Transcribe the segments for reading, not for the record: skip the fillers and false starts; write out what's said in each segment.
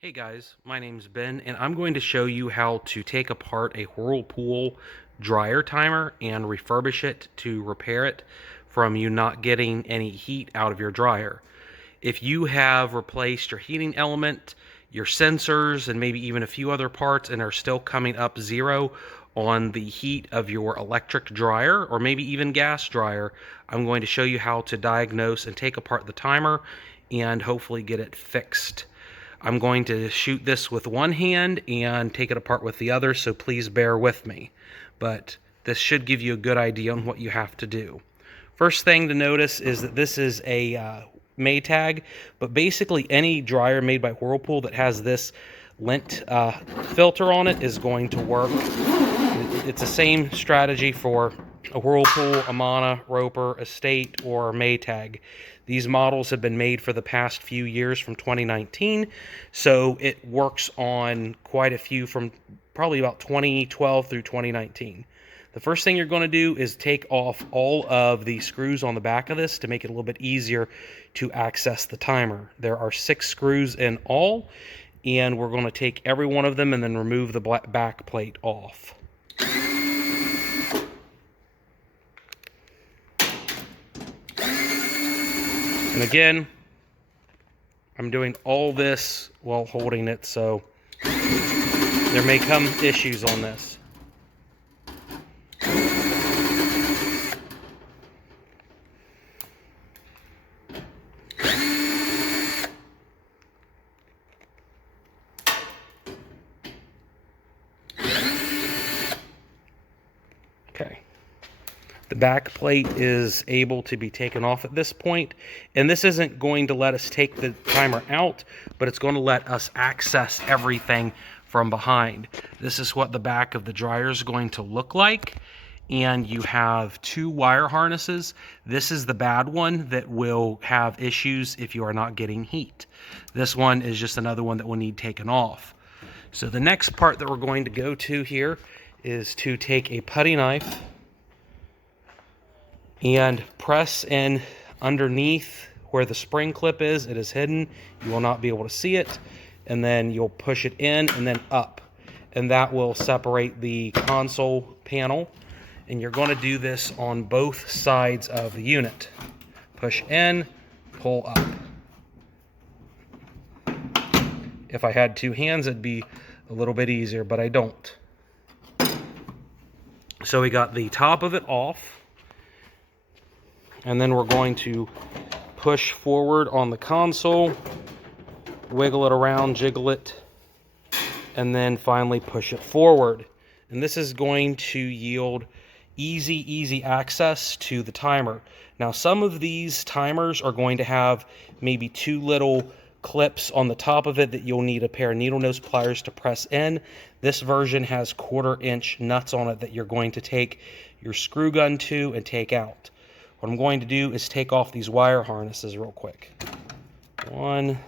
Hey guys, my name's Ben, and I'm going to show you how to take apart a Whirlpool dryer timer and refurbish it to repair it from you not getting any heat out of your dryer. If you have replaced your heating element, your sensors, and maybe even a few other parts and are still coming up zero on the heat of your electric dryer or maybe even gas dryer, I'm going to show you how to diagnose and take apart the timer and hopefully get it fixed. I'm going to shoot this with one hand and take it apart with the other, so please bear with me. But this should give you a good idea on what you have to do. First thing to notice is that this is a Maytag, but basically any dryer made by Whirlpool that has this lint filter on it is going to work. It's the same strategy for a Whirlpool, Amana, Roper, Estate, or Maytag. These models have been made for the past few years from 2019, so it works on quite a few from probably about 2012 through 2019. The first thing you're going to do is take off all of the screws on the back of this to make it a little bit easier to access the timer. There are 6 screws in all, and we're going to take every one of them and then remove the back plate off. And again, I'm doing all this while holding it, so there may come issues on this. Okay. The back plate is able to be taken off at this point, and this isn't going to let us take the timer out, but it's going to let us access everything from behind. This is what the back of the dryer is going to look like, and you have 2 wire harnesses. This is the bad one that will have issues if you are not getting heat. This one is just another one that will need taken off. So the next part that we're going to go to here is to take a putty knife and press in underneath where the spring clip is. It is hidden. You will not be able to see it. And then you'll push it in and then up. And that will separate the console panel. And you're going to do this on both sides of the unit. Push in, pull up. If I had 2 hands, it'd be a little bit easier, but I don't. So we got the top of it off. And then we're going to push forward on the console, wiggle it around, jiggle it, and then finally push it forward. And this is going to yield easy access to the timer. Now, some of these timers are going to have maybe 2 little clips on the top of it that you'll need a pair of needle nose pliers to press in. This version has 1/4 inch nuts on it that you're going to take your screw gun to and take out. What I'm going to do is take off these wire harnesses real quick. 1,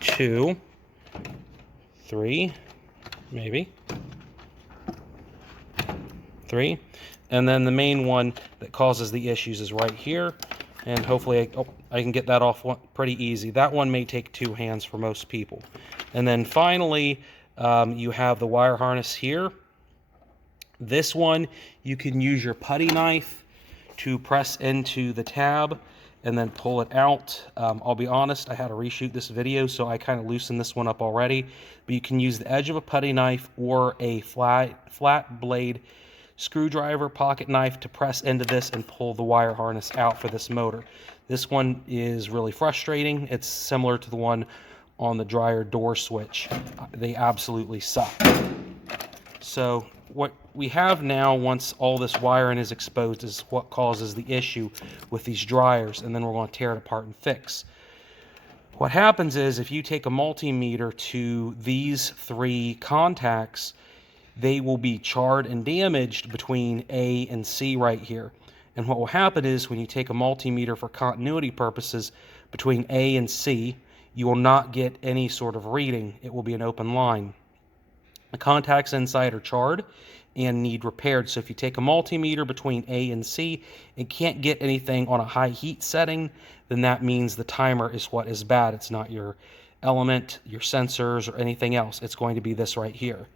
2, 3, maybe 3, and then the main one that causes the issues is right here, and hopefully I can get that off pretty easy. That one may take 2 hands for most people. And then finally, you have the wire harness here. This one, you can use your putty knife to press into the tab and then pull it out. I'll be honest, I had to reshoot this video, so I kind of loosened this one up already. But you can use the edge of a putty knife or a flat blade screwdriver pocket knife to press into this and pull the wire harness out for this motor. This one is really frustrating. It's similar to the one on the dryer door switch. They absolutely suck. So what we have now, once all this wiring is exposed, is what causes the issue with these dryers, and then we're going to tear it apart and fix. What happens is if you take a multimeter to these 3 contacts, they will be charred and damaged between A and C right here. And what will happen is when you take a multimeter for continuity purposes between A and C, you will not get any sort of reading. It will be an open line. The contacts inside are charred, and need repaired. So if you take a multimeter between A and C and can't get anything on a high heat setting, then that means the timer is what is bad. It's not your element, your sensors, or anything else. It's going to be this right here.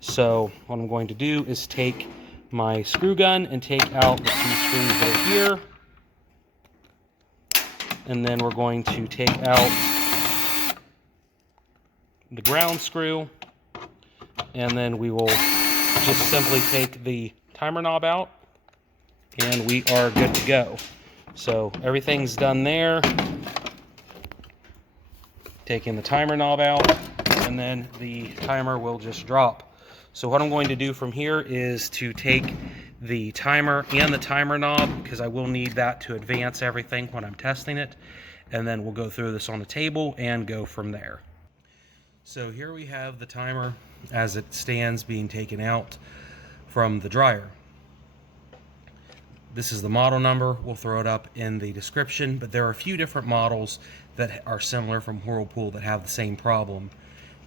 So what I'm going to do is take my screw gun and take out the 2 screws that are here. And then we're going to take out the ground screw. And then we will just simply take the timer knob out. And we are good to go. So everything's done there. Taking the timer knob out, and then the timer will just drop. So what I'm going to do from here is to take the timer and the timer knob, because I will need that to advance everything when I'm testing it, and then we'll go through this on the table and go from there. So here we have the timer as it stands being taken out from the dryer. This is the model number. We'll throw it up in the description, but there are a few different models that are similar from Whirlpool that have the same problem.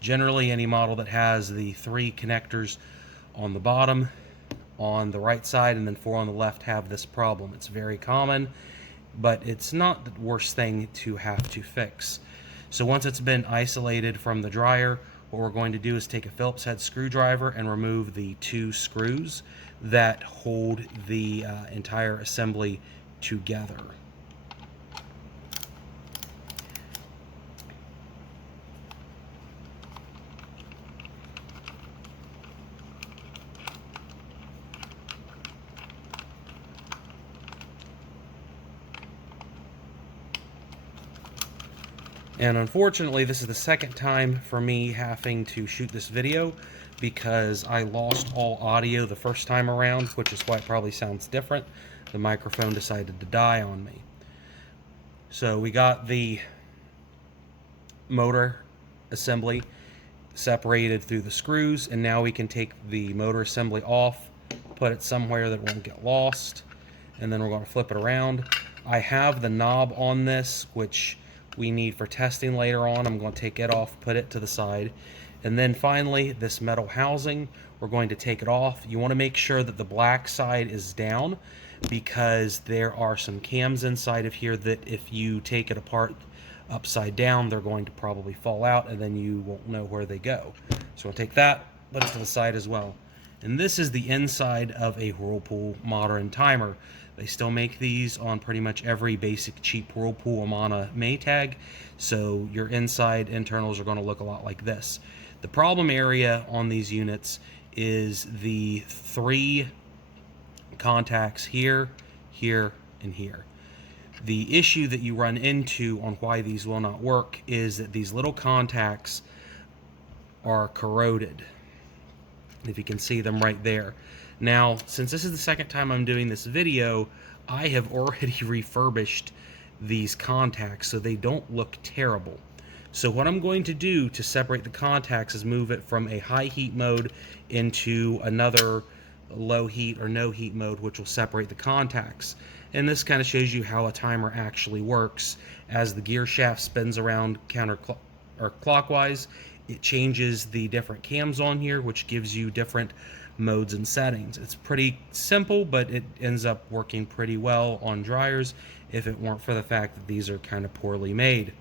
Generally, any model that has the 3 connectors on the bottom, on the right side, and then 4 on the left have this problem. It's very common, but it's not the worst thing to have to fix. So once it's been isolated from the dryer, what we're going to do is take a Phillips head screwdriver and remove the 2 screws that hold the entire assembly together. And unfortunately, this is the second time for me having to shoot this video because I lost all audio the first time around, which is why it probably sounds different. The microphone decided to die on me. So we got the motor assembly separated through the screws, and now we can take the motor assembly off, put it somewhere that won't get lost, and then we're going to flip it around. I have the knob on this, which we need for testing later on. I'm going to take it off, put it to the side. And then finally, this metal housing, we're going to take it off. You want to make sure that the black side is down, because there are some cams inside of here that if you take it apart upside down, they're going to probably fall out, and then you won't know where they go. So we'll take that, put it to the side as well. And this is the inside of a Whirlpool modern timer. They still make these on pretty much every basic cheap Whirlpool Amana Maytag, so your inside internals are going to look a lot like this. The problem area on these units is the 3 contacts here, here, and here. The issue that you run into on why these will not work is that these little contacts are corroded. If you can see them right there. Now, since this is the second time I'm doing this video, I have already refurbished these contacts so they don't look terrible. So what I'm going to do to separate the contacts is move it from a high heat mode into another low heat or no heat mode, which will separate the contacts. And this kind of shows you how a timer actually works. As the gear shaft spins around clockwise, it changes the different cams on here, which gives you different modes and settings. It's pretty simple, but it ends up working pretty well on dryers if it weren't for the fact that these are kind of poorly made.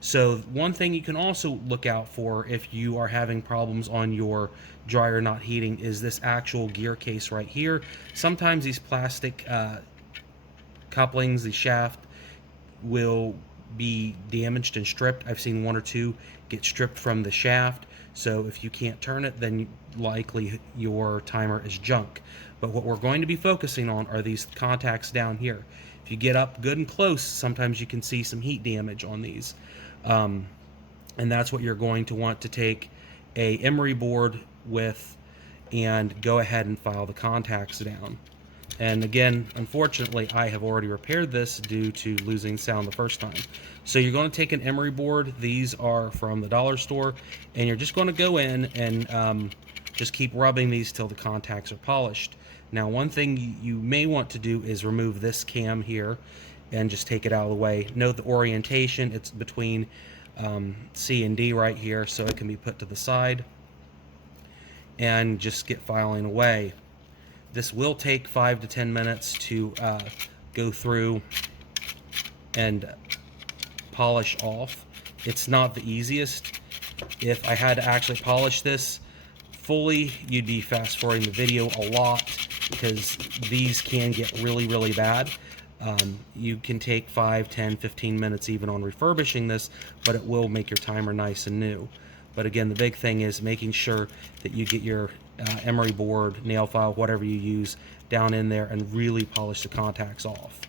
So one thing you can also look out for if you are having problems on your dryer not heating is this actual gear case right here. Sometimes these plastic couplings, the shaft, will be damaged and stripped. I've seen 1 or 2 get stripped from the shaft. So if you can't turn it, then likely your timer is junk. But what we're going to be focusing on are these contacts down here. If you get up good and close, sometimes you can see some heat damage on these. And that's what you're going to want to take a emery board with and go ahead and file the contacts down. And again, unfortunately, I have already repaired this due to losing sound the first time. So you're going to take an emery board. These are from the dollar store, and you're just going to go in and just keep rubbing these till the contacts are polished. Now, one thing you may want to do is remove this cam here and just take it out of the way. Note the orientation. It's between C and D right here, so it can be put to the side and just get filing away. This will take 5 to 10 minutes to go through and polish off. It's not the easiest. If I had to actually polish this fully, you'd be fast forwarding the video a lot, because these can get really, really bad. You can take 5, 10, 15 minutes even on refurbishing this, but it will make your timer nice and new. But again, the big thing is making sure that you get your emery board, nail file, whatever you use, down in there and really polish the contacts off.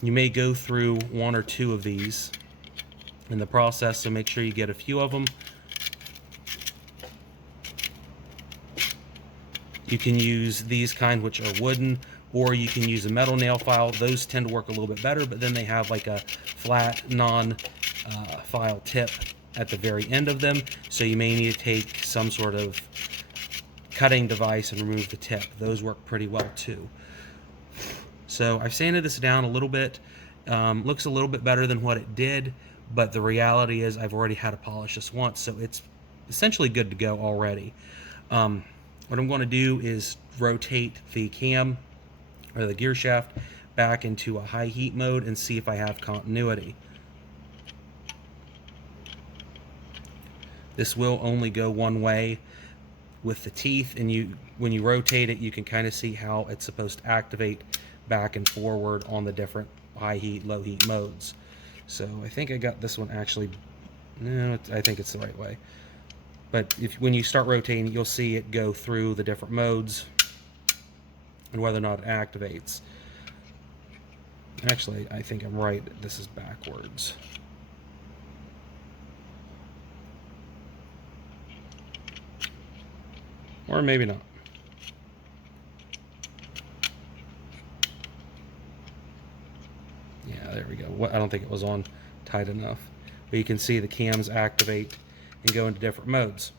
You may go through 1 or 2 of these in the process, so make sure you get a few of them. You can use these kind, which are wooden, or you can use a metal nail file. Those tend to work a little bit better, but then they have like a flat non-file tip at the very end of them, so you may need to take some sort of cutting device and remove the tip. Those work pretty well too. So I've sanded this down a little bit. Looks a little bit better than what it did, but the reality is I've already had to polish this once, so it's essentially good to go already. What I'm going to do is rotate the cam, or the gear shaft, back into a high heat mode and see if I have continuity. This will only go one way with the teeth, and when you rotate it, you can kind of see how it's supposed to activate back and forward on the different high heat, low heat modes. So I think I got this one actually, no, I think it's the right way. But when you start rotating, you'll see it go through the different modes and whether or not it activates. Actually, I think I'm right. This is backwards. Or maybe not. Yeah, there we go. I don't think it was on tight enough. But you can see the cams activate and go into different modes.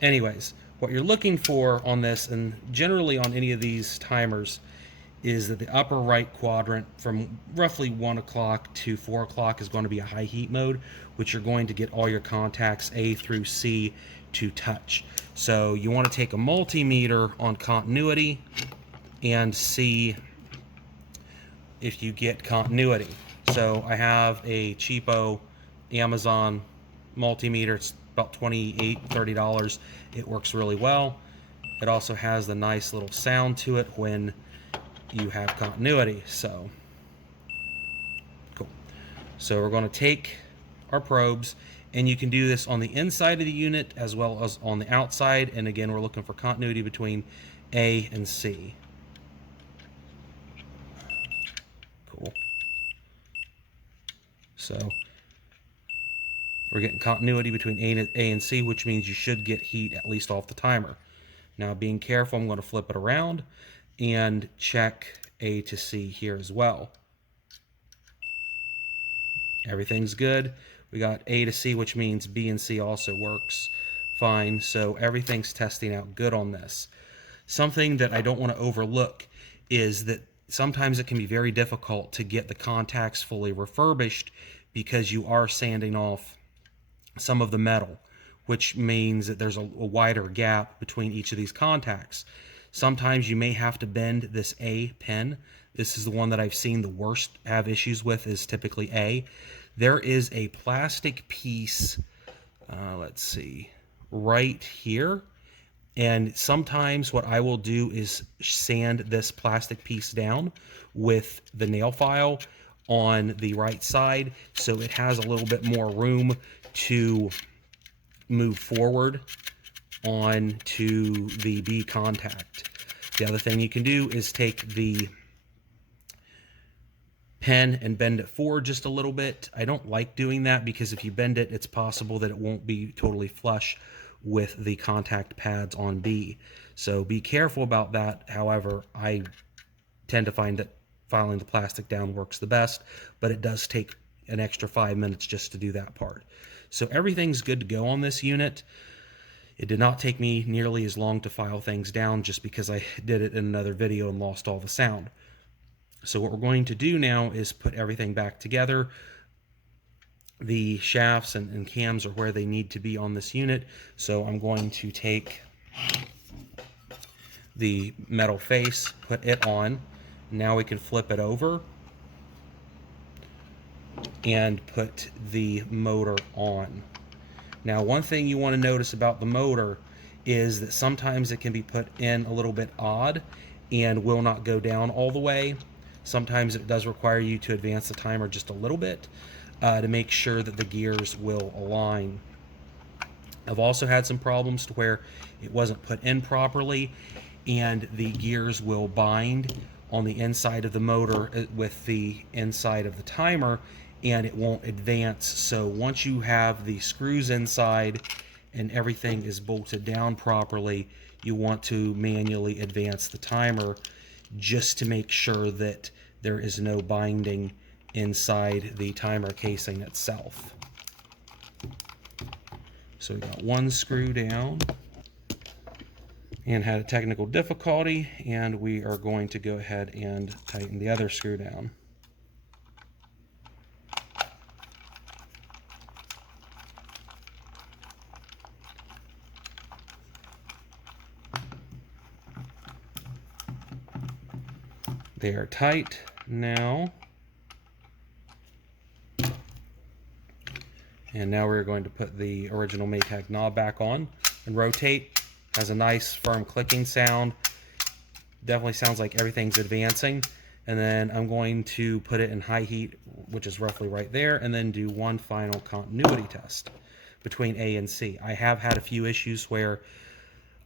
Anyways, what you're looking for on this, and generally on any of these timers, is that the upper right quadrant from roughly 1 o'clock to 4 o'clock is going to be a high heat mode, which you're going to get all your contacts A through C to touch. So you want to take a multimeter on continuity and see if you get continuity. So I have a cheapo Amazon multimeter. It's about $28, $30. It works really well. It also has the nice little sound to it when you have continuity. So cool. So we're going to take our probes, and you can do this on the inside of the unit as well as on the outside. And again, we're looking for continuity between A and C. Cool. So we're getting continuity between A and C, which means you should get heat at least off the timer. Now, being careful, I'm going to flip it around and check A to C here as well. Everything's good. We got A to C, which means B and C also works fine. So everything's testing out good on this. Something that I don't want to overlook is that sometimes it can be very difficult to get the contacts fully refurbished because you are sanding off some of the metal, which means that there's a wider gap between each of these contacts. Sometimes you may have to bend this A pin. This is the one that I've seen the worst have issues with, is typically A. There is a plastic piece, let's see, right here. And sometimes what I will do is sand this plastic piece down with the nail file on the right side, so it has a little bit more room to move forward on to the B contact. The other thing you can do is take the pen and bend it forward just a little bit. I don't like doing that because if you bend it, it's possible that it won't be totally flush with the contact pads on B. So be careful about that. However, I tend to find that filing the plastic down works the best, but it does take an extra 5 minutes just to do that part. So everything's good to go on this unit. It did not take me nearly as long to file things down just because I did it in another video and lost all the sound. So what we're going to do now is put everything back together. the shafts and cams are where they need to be on this unit. So I'm going to take the metal face, put it on. Now we can flip it over and put the motor on. Now, one thing you want to notice about the motor is that sometimes it can be put in a little bit odd and will not go down all the way. Sometimes it does require you to advance the timer just a little bit to make sure that the gears will align. I've also had some problems to where it wasn't put in properly and the gears will bind on the inside of the motor with the inside of the timer and it won't advance. So once you have the screws inside and everything is bolted down properly, you want to manually advance the timer just to make sure that there is no binding inside the timer casing itself. So we got one screw down and had a technical difficulty, and we are going to go ahead and tighten the other screw down. They are tight now. And now we're going to put the original Maytag knob back on and rotate. Has a nice firm clicking sound. Definitely sounds like everything's advancing. And then I'm going to put it in high heat, which is roughly right there, and then do one final continuity test between A and C. I have had a few issues where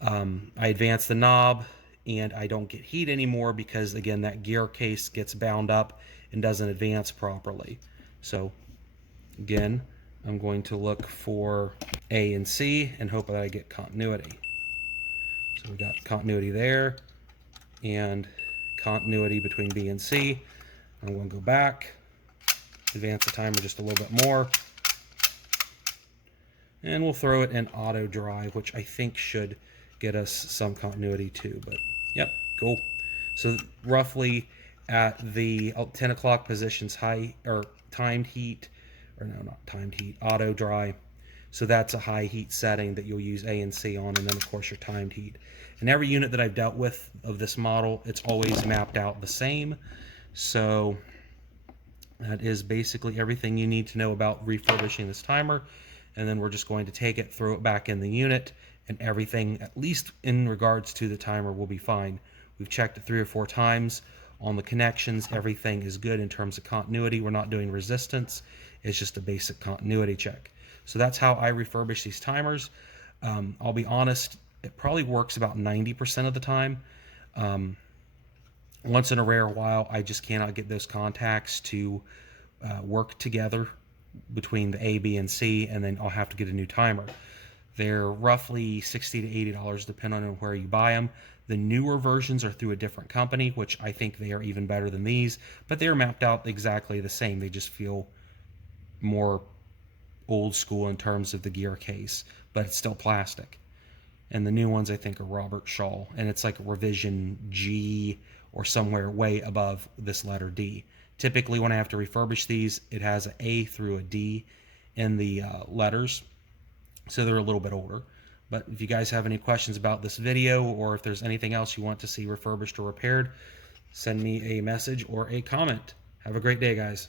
I advance the knob and I don't get heat anymore because, again, that gear case gets bound up and doesn't advance properly. So, again, I'm going to look for A and C and hope that I get continuity. So we got continuity there and continuity between B and C. I'm going to go back, advance the timer just a little bit more, and we'll throw it in auto drive, which I think should get us some continuity too. But yep, cool. So roughly at the 10 o'clock positions, high or timed heat, or no, not timed heat, auto dry. So that's a high heat setting that you'll use A and C on, and then of course your timed heat. And every unit that I've dealt with of this model, it's always mapped out the same. So that is basically everything you need to know about refurbishing this timer. And then we're just going to take it, throw it back in the unit, and everything, at least in regards to the timer, will be fine. We've checked it 3 or 4 times on the connections. Everything is good in terms of continuity. We're not doing resistance. It's just a basic continuity check. So that's how I refurbish these timers. I'll be honest, it probably works about 90% of the time. Once in a rare while, I just cannot get those contacts to work together between the A, B, and C, and then I'll have to get a new timer. They're roughly $60 to $80 depending on where you buy them. The newer versions are through a different company, which I think they are even better than these, but they're mapped out exactly the same. They just feel more old school in terms of the gear case, but it's still plastic. And the new ones I think are Robert Shaw, and it's like revision G or somewhere way above this letter D. Typically when I have to refurbish these, it has an A through a D in the letters, so they're a little bit older. But if you guys have any questions about this video, or if there's anything else you want to see refurbished or repaired, send me a message or a comment. Have a great day, guys.